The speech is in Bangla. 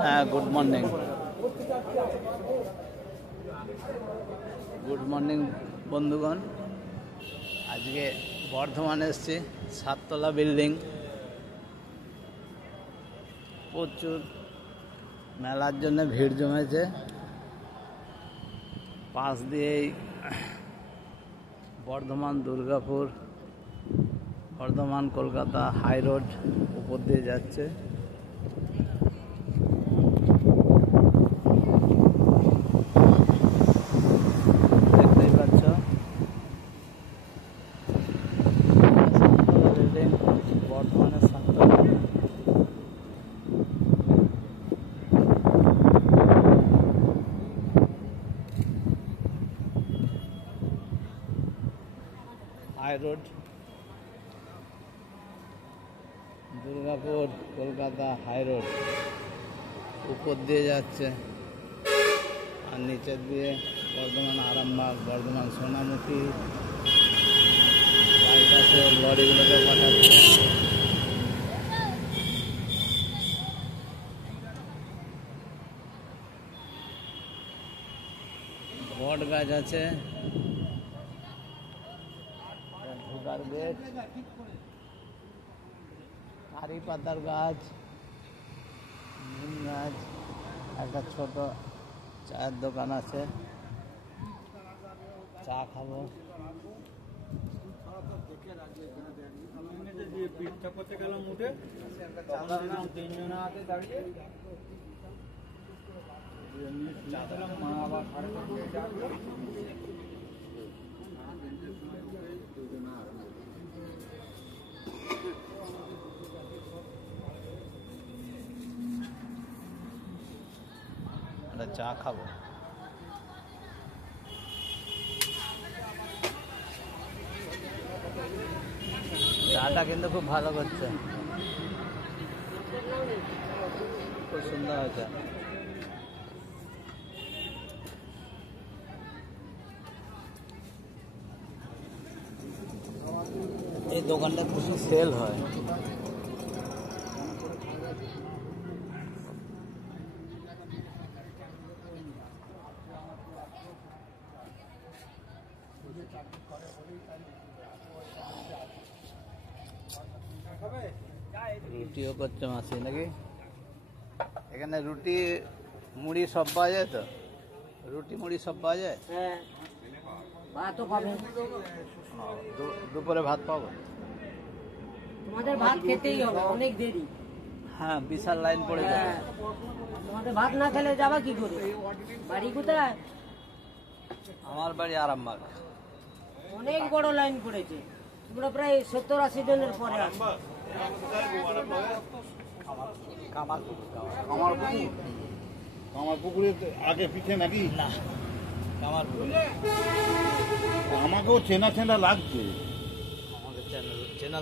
হ্যাঁ, গুড মর্নিং বন্ধুগণ। আজকে বর্ধমানে এসেছি, 7তলা বিল্ডিং, প্রচুর মেলার জন্য ভিড় জমেছে। পাশ দিয়েই বর্ধমান দুর্গাপুর, বর্ধমান কলকাতা হাই রোড উপর দিয়ে যাচ্ছে। দেখতেই পাচ্ছ বর্ধমানের 7তলা। High road Durgapur Kolkata high road উপর দিয়ে যাচ্ছে, আর নিচের দিয়ে বর্ধমান আরামবাগ, বর্ধমান সোনামুখী বাইপাসে লরিগুলোকে পাঠাচ্ছে। বট গাছ আছে, ঢোকার গেট, কারি পাতার গাছ, নিম গাছ, একটা ছোট চায়ের দোকান আছে, চা খাবো। চা খাবো। চাটা কিন্তু খুব ভালো করছে, খুব সুন্দর হয়েছে। এই দোকানটা প্রচুর সেল হয়। রুটিও করছে মাসি নাকি? এখানে রুটি মুড়ি সব পাওয়া যায় তো? রুটি মুড়ি সব পাওয়া যায়? হ্যাঁ, ভাতও পাবেন। দুপুরে ভাত পাবো? তোমাদের ভাত খেতেই হবে, অনেক দেরি। হ্যাঁ, বিশাল লাইন পড়ে যাবে। তোমাদের ভাত না খেলে যাবা কি করে? বাড়ি কোথায়? আমার বাড়ি আরামবাগ। অনেক বড় লাইন পড়েছে, তোমরা প্রায় 70-80 জনের পরে আসো। আমার পুকুরে আগে পিঠে নাকি? না, আমার আমাকেও চেনা চেনা লাগছে। আমাকে চেনা